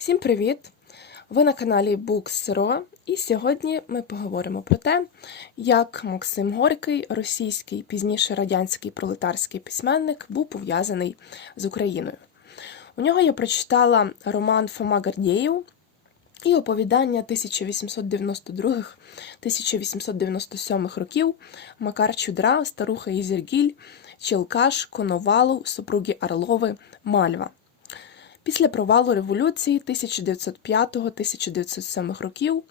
Всім привіт! Ви на каналі Books.ro і сьогодні ми поговоримо про те, як Максим Горький, російський, пізніше радянський пролетарський письменник, був пов'язаний з Україною. У нього я прочитала роман Фома Гордєєв і оповідання 1892-1897 років Макар Чудра, Старуха Ізергіль, Челкаш, Коновалу, супруги Орлови, Мальва. Після провалу революції 1905-1907 років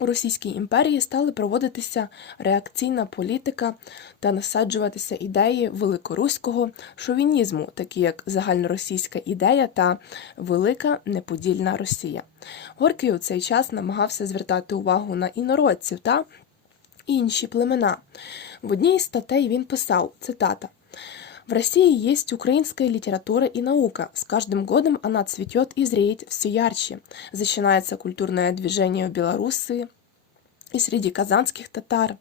у Російській імперії стали проводитися реакційна політика та насаджуватися ідеї великоруського шовінізму, такі як загальноросійська ідея та велика неподільна Росія. Горький у цей час намагався звертати увагу на інородців та інші племена. В одній із статей він писав цитата. В России есть украинская литература и наука. С каждым годом она цветет и зреет все ярче. Начинается культурное движение в Белоруссии и среди казанских татар.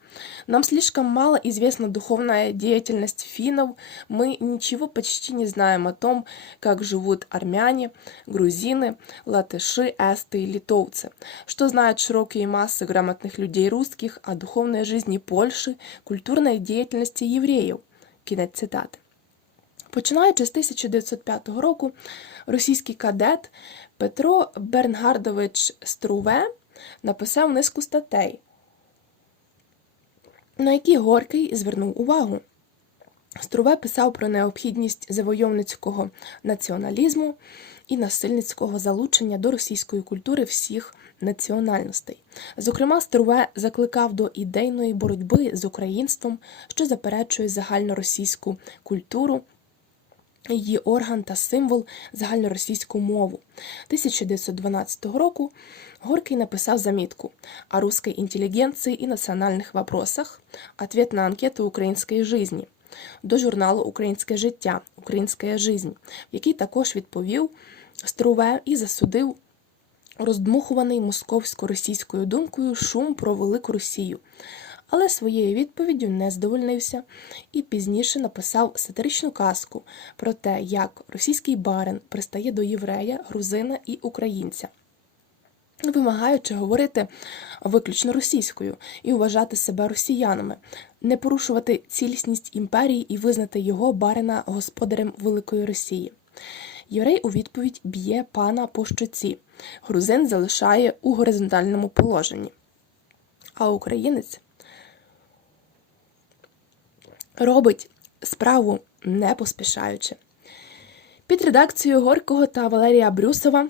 Нам слишком мало известна духовная деятельность финнов. Мы ничего почти не знаем о том, как живут армяне, грузины, латыши, эсты и литовцы. Что знают широкие массы грамотных людей русских о духовной жизни Польши, культурной деятельности евреев. Кінець цитати. Починаючи з 1905 року, російський кадет Петро Бернгардович Струве написав низку статей, на які Горький звернув увагу. Струве писав про необхідність завойовницького націоналізму і насильницького залучення до російської культури всіх національностей. Зокрема, Струве закликав до ідейної боротьби з українством, що заперечує загальноросійську культуру її орган та символ загальноросійську мову. 1912 року Горький написав замітку о русской интеллигенции и национальных вопросах, ответ на анкету української жизни до журналу Українське життя, Українська жизнь, в який також відповів Струве і засудив роздмухуваний московсько-російською думкою шум про велику Росію але своєю відповіддю не задовольнився і пізніше написав сатиричну казку про те, як російський барин пристає до єврея, грузина і українця. Вимагаючи говорити виключно російською і вважати себе росіянами, не порушувати цілісність імперії і визнати його барина господарем Великої Росії. Єврей у відповідь б'є пана по щоці, грузин залишає у горизонтальному положенні. А українець робить справу не поспішаючи. Під редакцією Горького та Валерія Брюсова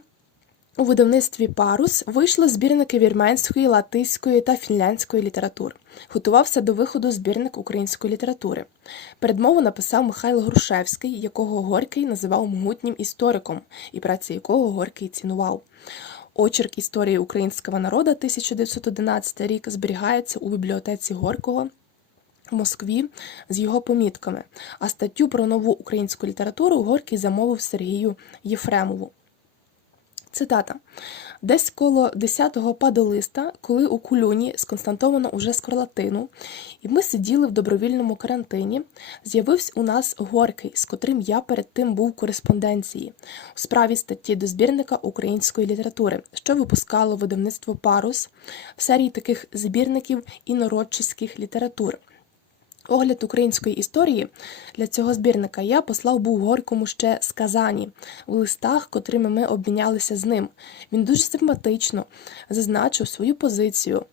у видавництві Парус вийшли збірники вірменської, латиської та фінляндської літератур. Готувався до виходу збірник української літератури. Передмову написав Михайло Грушевський, якого Горький називав могутнім істориком, і праці якого Горький цінував. Очерк історії українського народу 1911 рік зберігається у бібліотеці Горького в Москві з його помітками, а статтю про нову українську літературу Горький замовив Сергію Єфремову. Цитата. Десь коло 10-го падолиста, коли у кулюні сконстантовано уже скарлатину, і ми сиділи в добровільному карантині, з'явився у нас Горький, з котрим я перед тим був в кореспонденції у справі статті до збірника української літератури, що випускало видавництво Парус в серії таких збірників інородчиських літератур. Огляд української історії для цього збірника я послав був Горькому ще з Казані в листах, котрими ми обмінялися з ним. Він дуже симпатично зазначив свою позицію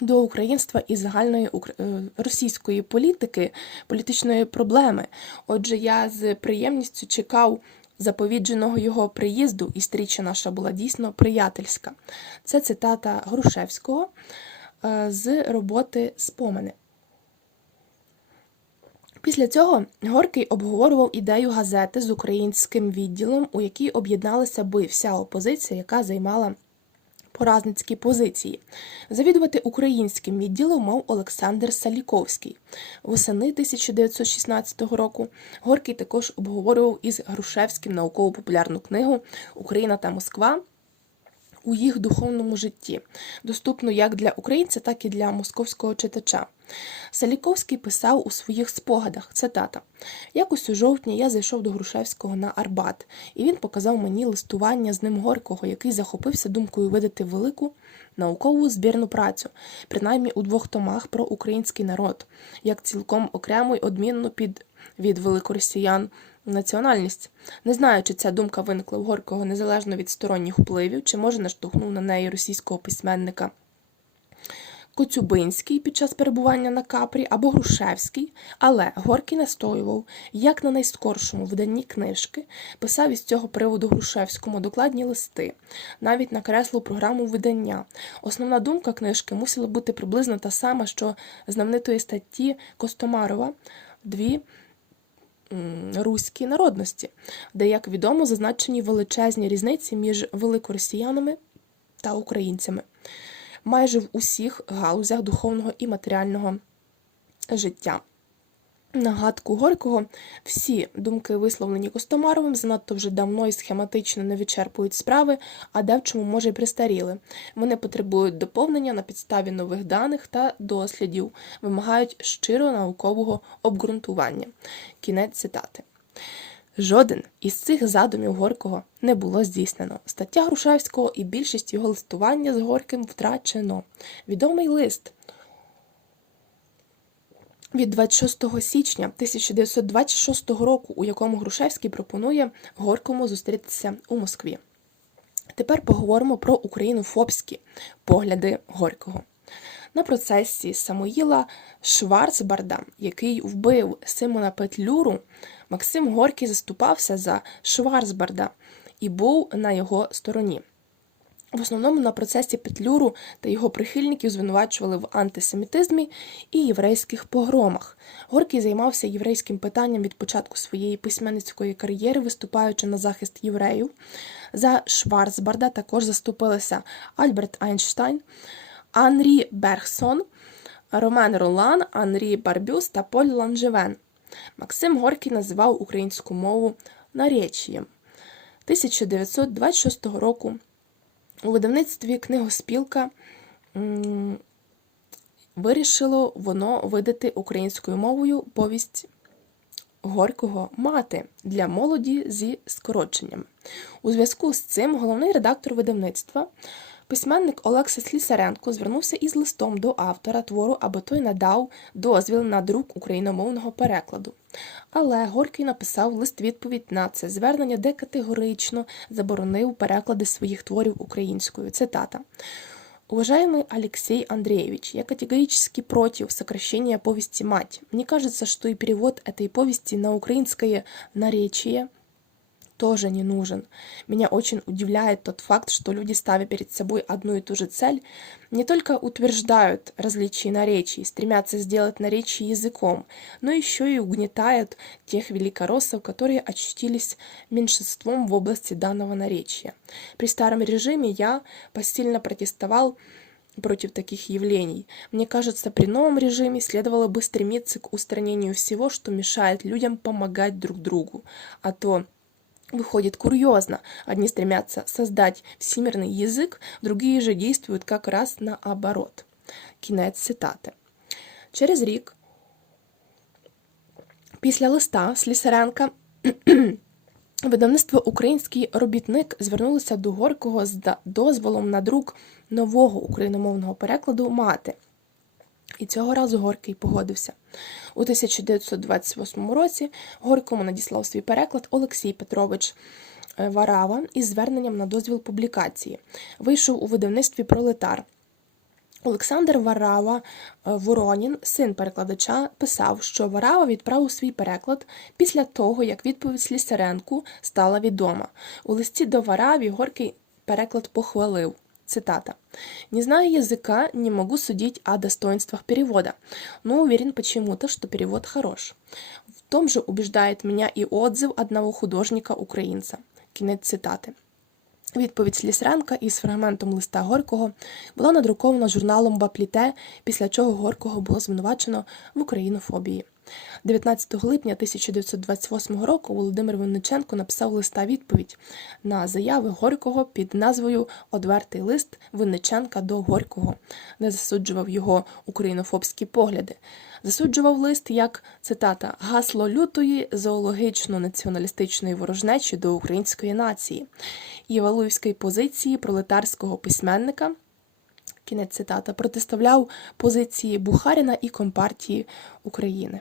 до українства і загальної е, російської політики, політичної проблеми. Отже, я з приємністю чекав. Заповідженого його приїзду, і стріча наша була дійсно приятельська. Це цитата Грушевського е, з роботи Спомени. Після цього Горький обговорював ідею газети з українським відділом, у якій об'єдналася би вся опозиція, яка займала поразницькі позиції. Завідувати українським відділом мав Олександр Саліковський. Восени 1916 року Горький також обговорював із Грушевським науково-популярну книгу Україна та Москва. У їх духовному житті, доступну як для українця, так і для московського читача. Саліковський писав у своїх спогадах, цитата, «Якось у жовтні я зайшов до Грушевського на Арбат, і він показав мені листування з ним Горького, який захопився думкою видати велику наукову збірну працю, принаймні у двох томах про український народ, як цілком окрему й одмінну під від великоросіян національність. Не знаю, чи ця думка виникла в Горького незалежно від сторонніх впливів, чи може наштовхнув на неї російського письменника Коцюбинський під час перебування на капрі або Грушевський, але Горький настоював, як на найскоршому виданні книжки, писав із цього приводу Грушевському докладні листи, навіть накреслив програму видання. Основна думка книжки мусила бути приблизно та сама, що знаменитої статті Костомарова дві руські народності, де, як відомо, зазначені величезні різниці між великоросіянами та українцями майже в усіх галузях духовного і матеріального життя. Нагадку Горького, всі думки, висловлені Костомаровим, занадто вже давно і схематично не вичерпують справи, а де в чому може й пристаріли. Вони потребують доповнення на підставі нових даних та дослідів, вимагають щиро наукового обґрунтування. Кінець цитати. Жоден із цих задумів Горького не було здійснено. Стаття Грушевського і більшість його листування з Горьким втрачено. Відомий лист від 26 січня 1926 року, у якому Грушевський пропонує Горькому зустрітися у Москві. Тепер поговоримо про українофобські погляди Горького. На процесі Самоїла Шварцбарда, який вбив Симона Петлюру, Максим Горький заступався за Шварцбарда і був на його стороні. В основному на процесі Петлюру та його прихильників звинувачували в антисемітизмі і єврейських погромах. Горький займався єврейським питанням від початку своєї письменницької кар'єри, виступаючи на захист євреїв. За Шварцбарда також заступилися Альберт Айнштайн, Анрі Бергсон, Ромен Ролан, Анрі Барбюс та Поль Ланжевен. Максим Горький називав українську мову наречієм. 1926 року у видавництві книгоспілка вирішило воно видати українською мовою повість Горького мати для молоді зі скороченнями. У зв'язку з цим головний редактор видавництва, письменник Олекса Слісаренко, звернувся із листом до автора твору, аби той надав дозвіл на друк україномовного перекладу. Але Горький написав лист відповідь на це звернення, де категорично заборонив переклади своїх творів українською. Цитата. Уважаемый Алексей Андреевич, я категорически против сокращения повести «Мать». Мне кажется, что и перевод этой повести на украинское наречие тоже не нужен. Меня очень удивляет тот факт, что люди, ставя перед собой одну и ту же цель, не только утверждают различия наречий, стремятся сделать наречие языком, но еще и угнетают тех великороссов, которые очутились меньшинством в области данного наречия. При старом режиме я посильно протестовал против таких явлений. Мне кажется, при новом режиме следовало бы стремиться к устранению всего, что мешает людям помогать друг другу, а то Выходит курьезно. Одни стремятся создать всемирный язык, другие же действуют как раз наоборот. Кінець цитати. Через рік, після листа Слісаренка, видавництво Український робітник звернулося до Горького з да- дозволом на друк нового україномовного перекладу мати. І цього разу Горький погодився. У 1928 році Горькому надіслав свій переклад Олексій Петрович е, Варава із зверненням на дозвіл публікації. Вийшов у видавництві Пролетар. Олександр Варава е, Воронін, син перекладача, писав, що Варава відправив свій переклад після того, як відповідь Слісаренку стала відома. У листі до Вараві Горький переклад похвалив. Цитата. «Не зная языка, не могу судить о достоинствах перевода, но уверен почему-то, что перевод хорош. В том же убеждает меня и отзыв одного художника-українця». Кінець цитати. Відповідь Слісренка із фрагментом листа Горького була надрукована журналом Бапліте, після чого Горького було звинувачено в українофобії. 19 липня 1928 року Володимир Винниченко написав листа відповідь на заяви Горького під назвою Одвертий лист Винниченка до Горького, де засуджував його українофобські погляди. Засуджував лист як цитата гасло лютої зоологічно-націоналістичної ворожнечі до української нації і валуївської позиції пролетарського письменника. Кінець цитата протиставляв позиції Бухаріна і Компартії України.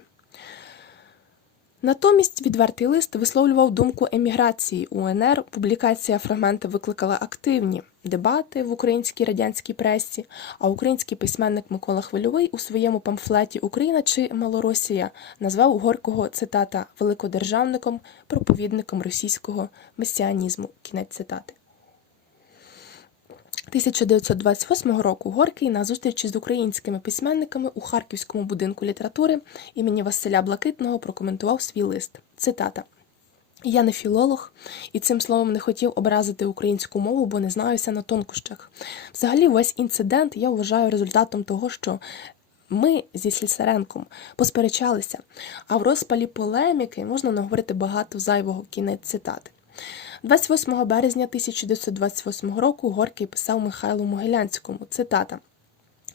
Натомість відвертий лист висловлював думку еміграції УНР. Публікація фрагмента викликала активні дебати в українській радянській пресі. А український письменник Микола Хвильовий у своєму памфлеті Україна чи Малоросія назвав Горького цитата великодержавником, проповідником російського месіанізму. Кінець цитати. 1928 року Горький на зустрічі з українськими письменниками у Харківському будинку літератури імені Василя Блакитного прокоментував свій лист. Цитата. Я не філолог, і цим словом не хотів образити українську мову, бо не знаюся на тонкощах. Взагалі, весь інцидент я вважаю результатом того, що ми зі Слісаренком посперечалися, а в розпалі полеміки можна наговорити багато зайвого кінець цитати. 28 березня 1928 року Горький писав Михайлу Могилянському, цитата,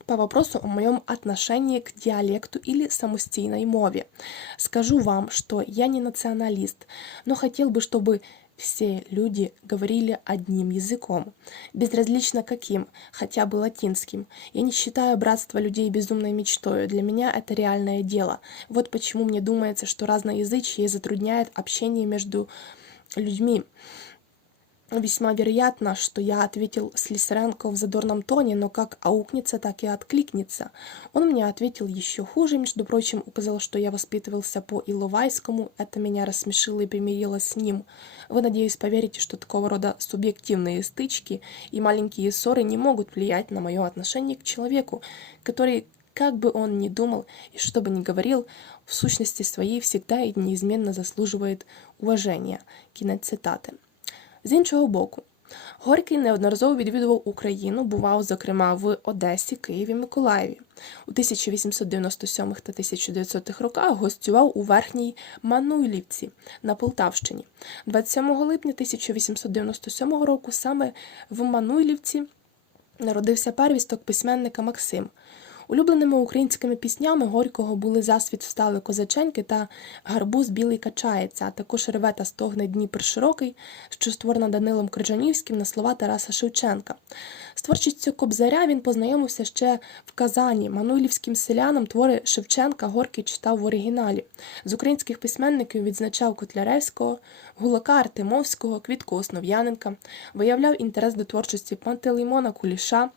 по вопросу о моем отношении к диалекту или самостийной мове. Скажу вам, что я не националист, но хотел бы, чтобы все люди говорили одним языком, безразлично каким, хотя бы латинским. Я не считаю братство людей безумной мечтой, для меня это реальное дело. Вот почему мне думается, что разноязычие затрудняет общение между людьми. Весьма вероятно, что я ответил Слесаренко в задорном тоне, но как аукнется, так и откликнется. Он мне ответил еще хуже, между прочим, указал, что я воспитывался по Иловайскому, это меня рассмешило и примирило с ним. Вы, надеюсь, поверите, что такого рода субъективные стычки и маленькие ссоры не могут влиять на мое отношение к человеку, который, как бы он ни думал и что бы ни говорил, в сущности своей всегда и неизменно заслуживает уважения. Кінець цитати. З іншого боку, Горький неодноразово відвідував Україну, бував, зокрема, в Одесі, Києві, Миколаєві. У 1897 та 1900 роках гостював у Верхній Мануйлівці на Полтавщині. 27 липня 1897 року саме в Мануйлівці народився первісток письменника Максим. Улюбленими українськими піснями Горького були засвіт встали козаченьки та гарбуз білий качається, а також реве та стогне Дніпр широкий, що створена Данилом Крижанівським на слова Тараса Шевченка. З творчістю Кобзаря він познайомився ще в Казані. Мануйлівським селянам твори Шевченка Горький читав в оригіналі. З українських письменників відзначав Котляревського, Гулака Артемовського, Квітку Основ'яненка, виявляв інтерес до творчості Пантелеймона Куліша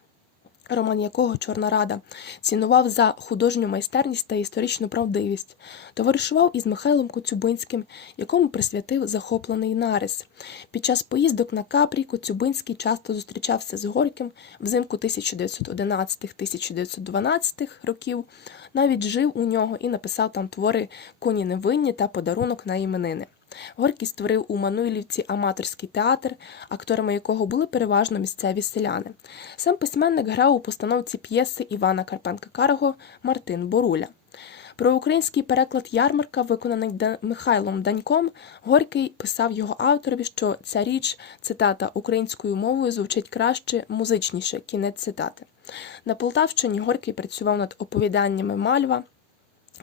роман якого Чорна Рада цінував за художню майстерність та історичну правдивість, товаришував із Михайлом Коцюбинським, якому присвятив захоплений нарис. Під час поїздок на Капрі Коцюбинський часто зустрічався з Горьким взимку 1911-1912 років, навіть жив у нього і написав там твори Коні невинні та подарунок на іменини. Горький створив у Мануйлівці аматорський театр, акторами якого були переважно місцеві селяни. Сам письменник грав у постановці п'єси Івана Карпенка Карого Мартин Боруля. Про український переклад ярмарка, виконаний Михайлом Даньком, Горький писав його авторові, що ця річ, цитата, українською мовою звучить краще, музичніше, кінець цитати. На Полтавщині Горький працював над оповіданнями Мальва.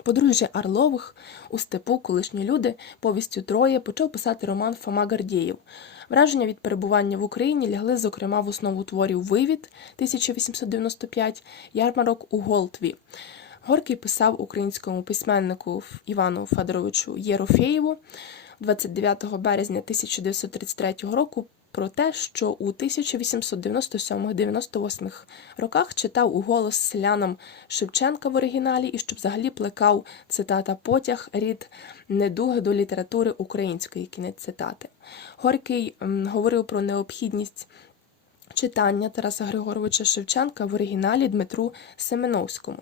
Подружжя Орлових у степу, колишні люди, повістю Троє почав писати роман Фома Гордєєв. Враження від перебування в Україні лягли, зокрема, в основу творів Вивід 1895, ярмарок у Голтві. Горький писав українському письменнику Івану Федоровичу Єрофєєву 29 березня 1933 року про те, що у 1897-98 роках читав у голос селянам Шевченка в оригіналі і що взагалі плекав цитата потяг рід недуги до літератури української кінець цитати. Горький говорив про необхідність. Читання Тараса Григоровича Шевченка в оригіналі Дмитру Семеновському.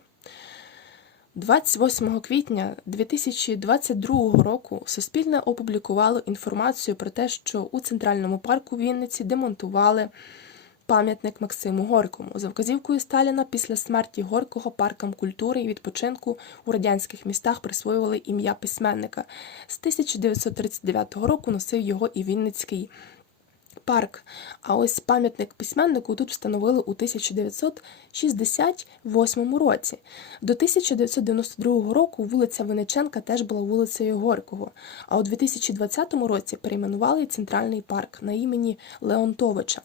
28 квітня 2022 року Суспільне опублікувало інформацію про те, що у Центральному парку Вінниці демонтували пам'ятник Максиму Горькому. За вказівкою Сталіна після смерті Горького паркам культури і відпочинку у радянських містах присвоювали ім'я письменника. З 1939 року носив його і Вінницький парк. А ось пам'ятник письменнику тут встановили у 1968 році. До 1992 року вулиця Винниченка теж була вулицею Горького. А у 2020 році перейменували центральний парк на імені Леонтовича.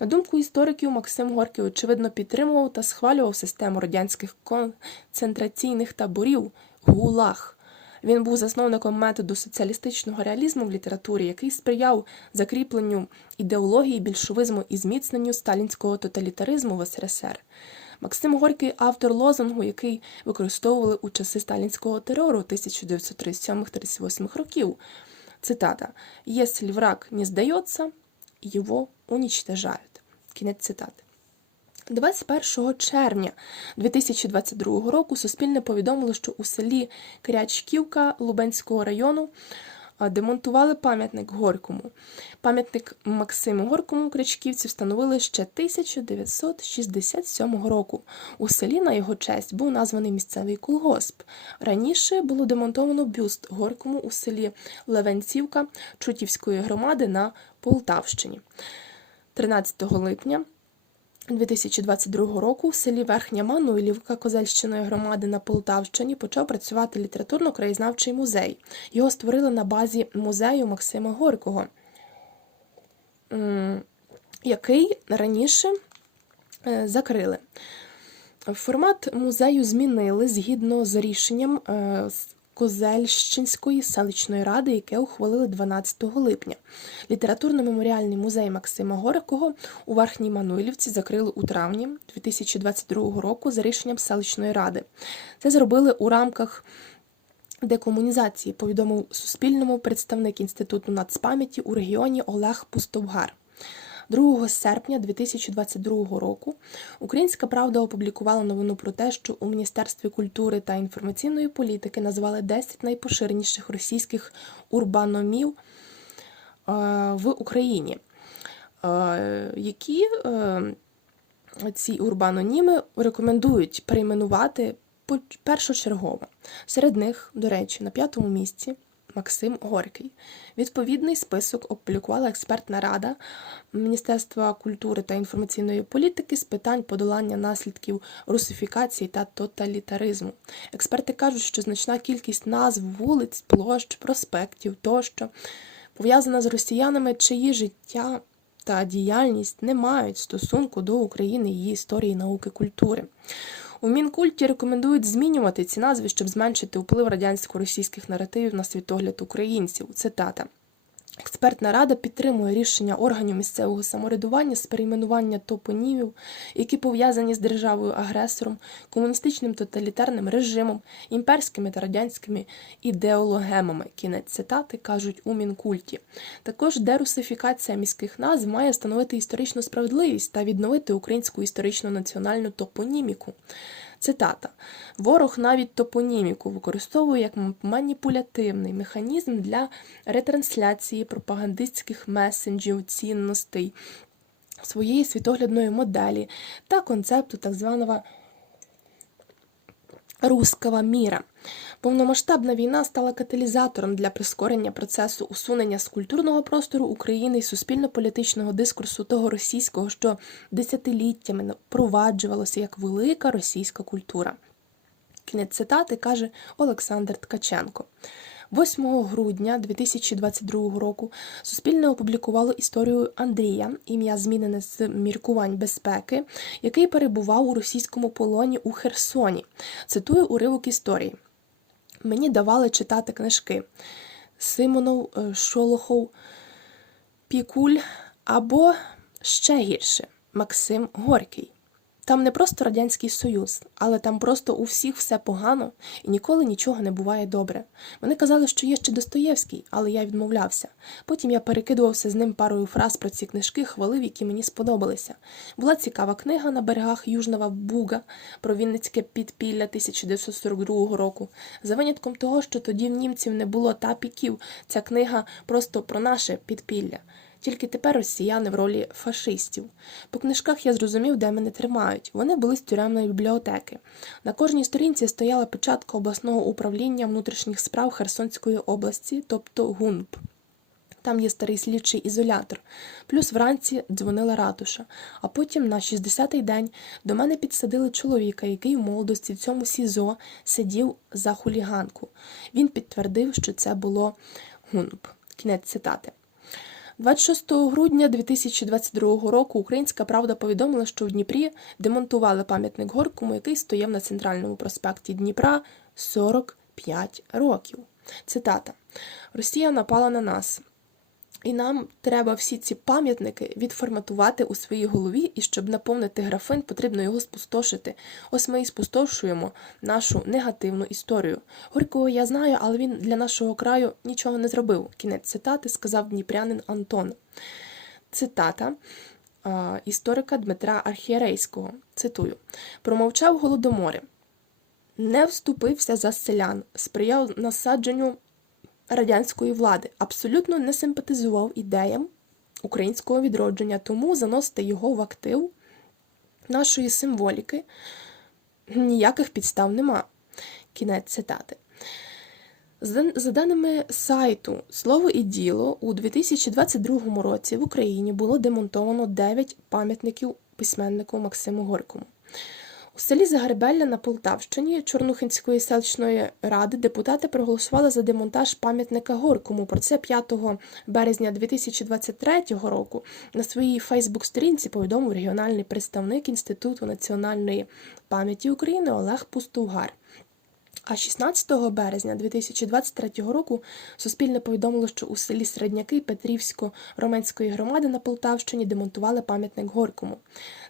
На думку істориків, Максим Горький очевидно підтримував та схвалював систему радянських концентраційних таборів ГУЛАГ. Він був засновником методу соціалістичного реалізму в літературі, який сприяв закріпленню ідеології більшовизму і зміцненню сталінського тоталітаризму в СРСР. Максим Горький автор лозунгу, який використовували у часи сталінського терору 1937-38 років. Цитата: «Если враг не здається, його уничтожають». Кінець цитати. 21 червня 2022 року Суспільне повідомило, що у селі Крячківка Лубенського району демонтували пам'ятник Горькому. Пам'ятник Максиму Горькому Крячківці встановили ще 1967 року. У селі на його честь був названий місцевий колгосп. Раніше було демонтовано бюст Горькому у селі Левенцівка Чутівської громади на Полтавщині. 13 липня 2022 року в селі Верхня Мануйлівка Козельщиної громади на Полтавщині почав працювати літературно-краєзнавчий музей. Його створили на базі музею Максима Горького, який раніше е, закрили. Формат музею змінили згідно з рішенням е, Козельщинської селищної ради, яке ухвалили 12 липня. Літературно-меморіальний музей Максима Горького у Верхній Мануйлівці закрили у травні 2022 року за рішенням селищної ради. Це зробили у рамках декомунізації, повідомив Суспільному представник Інституту нацпам'яті у регіоні Олег Пустовгар. 2 серпня 2022 року Українська Правда опублікувала новину про те, що у Міністерстві культури та інформаційної політики назвали 10 найпоширеніших російських урбаномів е, в Україні, е, які е, ці урбаноніми рекомендують перейменувати першочергово. Серед них, до речі, на п'ятому місці Максим Горький. Відповідний список опублікувала експертна рада Міністерства культури та інформаційної політики з питань подолання наслідків русифікації та тоталітаризму. Експерти кажуть, що значна кількість назв вулиць, площ, проспектів тощо пов'язана з росіянами, чиї життя та діяльність не мають стосунку до України, її історії, науки, культури. У Мінкульті рекомендують змінювати ці назви, щоб зменшити вплив радянсько-російських наративів на світогляд українців. Цитата. Експертна рада підтримує рішення органів місцевого самоврядування з перейменування топонімів, які пов'язані з державою-агресором, комуністичним тоталітарним режимом, імперськими та радянськими ідеологемами. Кінець цитати кажуть у Мінкульті. Також дерусифікація міських назв має встановити історичну справедливість та відновити українську історичну національну топоніміку. Цитата: Ворог навіть топоніміку використовує як маніпулятивний механізм для ретрансляції пропагандистських месенджів, цінностей, своєї світоглядної моделі та концепту так званого руского міра. Повномасштабна війна стала каталізатором для прискорення процесу усунення з культурного простору України і суспільно-політичного дискурсу того російського, що десятиліттями впроваджувалося як велика російська культура. Кінець цитати каже Олександр Ткаченко. 8 грудня 2022 року Суспільне опублікувало історію Андрія, ім'я змінене з міркувань безпеки, який перебував у російському полоні у Херсоні. Цитую уривок історії. Мені давали читати книжки Симонов, е, Шолохов, Пікуль або ще гірше Максим Горький. Там не просто Радянський Союз, але там просто у всіх все погано і ніколи нічого не буває добре. Вони казали, що є ще Достоєвський, але я відмовлявся. Потім я перекидувався з ним парою фраз про ці книжки, хвалив, які мені сподобалися. Була цікава книга на берегах Южного Буга про Вінницьке підпілля 1942 року. За винятком того, що тоді в німців не було тапіків, ця книга просто про наше підпілля. Тільки тепер росіяни в ролі фашистів. По книжках я зрозумів, де мене тримають. Вони були з тюремної бібліотеки. На кожній сторінці стояла печатка обласного управління внутрішніх справ Херсонської області, тобто ГУНП. Там є старий слідчий ізолятор. Плюс вранці дзвонила ратуша. А потім на 60-й день до мене підсадили чоловіка, який в молодості в цьому СІЗО сидів за хуліганку. Він підтвердив, що це було ГУНП. Кінець цитати. 26 грудня 2022 року Українська Правда повідомила, що в Дніпрі демонтували пам'ятник Горькому, який стояв на центральному проспекті Дніпра 45 років. Цитата: Росія напала на нас. І нам треба всі ці пам'ятники відформатувати у своїй голові, і щоб наповнити графин, потрібно його спустошити. Ось ми і спустошуємо нашу негативну історію. Горького я знаю, але він для нашого краю нічого не зробив. Кінець цитати сказав дніпрянин Антон. Цитата історика Дмитра Архієрейського. Цитую: промовчав голодомори, не вступився за селян, сприяв насадженню радянської влади, абсолютно не симпатизував ідеям українського відродження, тому заносити його в актив нашої символіки ніяких підстав нема. Кінець цитати. За даними сайту Слово і діло у 2022 році в Україні було демонтовано 9 пам'ятників письменнику Максиму Горькому. У селі Загарбелля на Полтавщині Чорнухинської селищної ради депутати проголосували за демонтаж пам'ятника Горькому. Про це 5 березня 2023 року на своїй Фейсбук-сторінці повідомив регіональний представник Інституту національної пам'яті України Олег Пустовгар. А 16 березня 2023 року Суспільне повідомило, що у селі Середняки Петрівсько-Роменської громади на Полтавщині демонтували пам'ятник Горькому.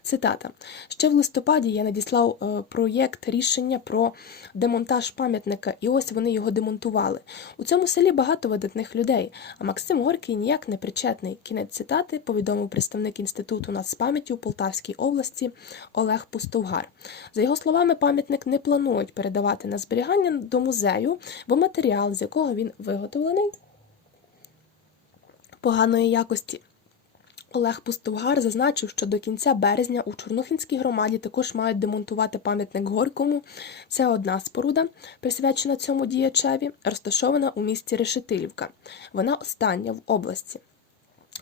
Цитата: ще в листопаді я надіслав е, проєкт рішення про демонтаж пам'ятника, і ось вони його демонтували. У цьому селі багато видатних людей, а Максим Горький ніяк не причетний. Кінець цитати повідомив представник інституту нацпам'яті у Полтавській області Олег Пустовгар. За його словами, пам'ятник не планують передавати на зберігання до музею, бо матеріал, з якого він виготовлений, поганої якості. Олег Пустовгар зазначив, що до кінця березня у Чорнухінській громаді також мають демонтувати пам'ятник Горькому. Це одна споруда, присвячена цьому діячеві, розташована у місті Решетилівка. Вона остання в області.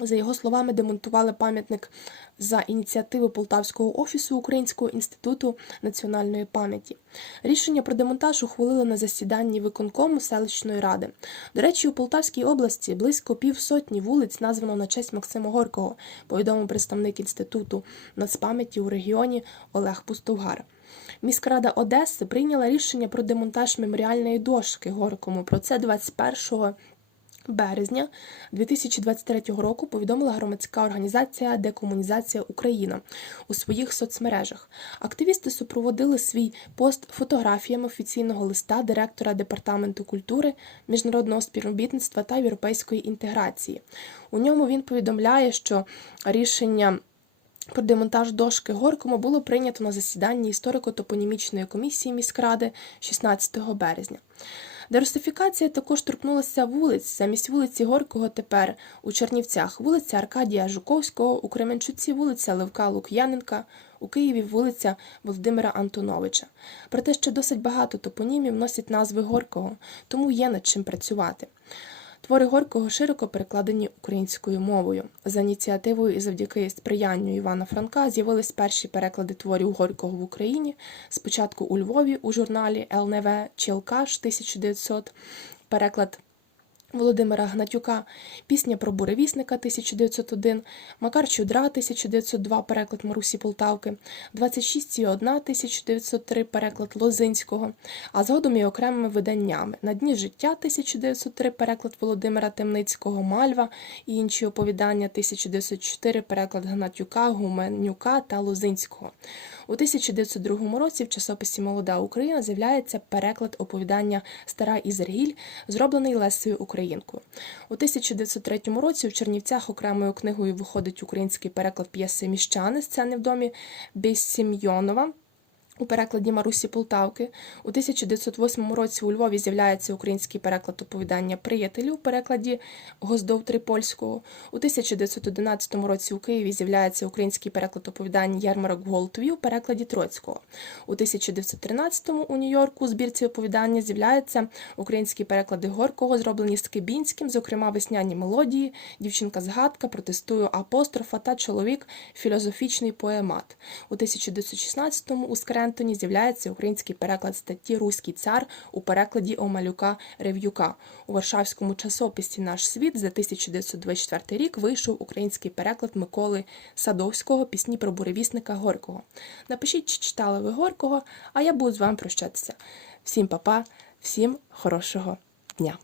За його словами, демонтували пам'ятник за ініціативи Полтавського офісу Українського інституту національної пам'яті. Рішення про демонтаж ухвалили на засіданні виконкому селищної ради. До речі, у Полтавській області близько півсотні вулиць названо на честь Максима Горького, повідомив представник інституту нацпам'яті у регіоні Олег Пустовгар. Міськрада Одеси прийняла рішення про демонтаж меморіальної дошки Горькому. Про це 21 березня 2023 року повідомила громадська організація Декомунізація Україна у своїх соцмережах. Активісти супроводили свій пост фотографіями офіційного листа директора департаменту культури, міжнародного співробітництва та європейської інтеграції. У ньому він повідомляє, що рішення. Про демонтаж дошки Горкому було прийнято на засіданні історико-топонімічної комісії міськради 16 березня. Дерусифікація також торкнулася вулиць. Замість вулиці Горького тепер у Чернівцях вулиця Аркадія Жуковського, у Кременчуці вулиця Левка Лук'яненка, у Києві вулиця Володимира Антоновича. Проте ще досить багато топонімів носять назви Горького, тому є над чим працювати. Твори Горького широко перекладені українською мовою. За ініціативою і завдяки сприянню Івана Франка з'явились перші переклади творів Горького в Україні. Спочатку у Львові у журналі ЛНВ Челкаш 1900, переклад Володимира Гнатюка, Пісня про буревісника 1901, Макар Чудра 1902, переклад Марусі Полтавки, 26 і 1 1903, переклад Лозинського, а згодом і окремими виданнями. На дні життя 1903, переклад Володимира Темницького, Мальва і інші оповідання 1904, переклад Гнатюка, Гуменюка та Лозинського. У 1902 році в часописі Молода Україна з'являється переклад оповідання Стара Ізергіль, зроблений Лесею Українкою. У 1903 році в Чернівцях окремою книгою виходить український переклад п'єси Міщани сцени в домі Бессім'йонова. У перекладі Марусі Полтавки. У 1908 році у Львові з'являється український переклад оповідання приятелю у перекладі Гоздов Трипольського. У 1911 році у Києві з'являється український переклад оповідань Ярмарок Голтові у перекладі Троцького. У 1913-му у Нью-Йорку у збірці оповідання з'являються українські переклади Горького, зроблені Скибінським, зокрема весняні мелодії, дівчинка згадка, протестую апострофа та чоловік філософічний поемат. У 1916-му у Скрентоні з'являється український переклад статті Руський цар у перекладі Омалюка Рев'юка. У Варшавському часописі Наш світ за 1924 рік вийшов український переклад Миколи Садовського пісні про буревісника Горького. Напишіть, чи читали ви Горького, а я буду з вами прощатися. Всім па-па, всім хорошого дня!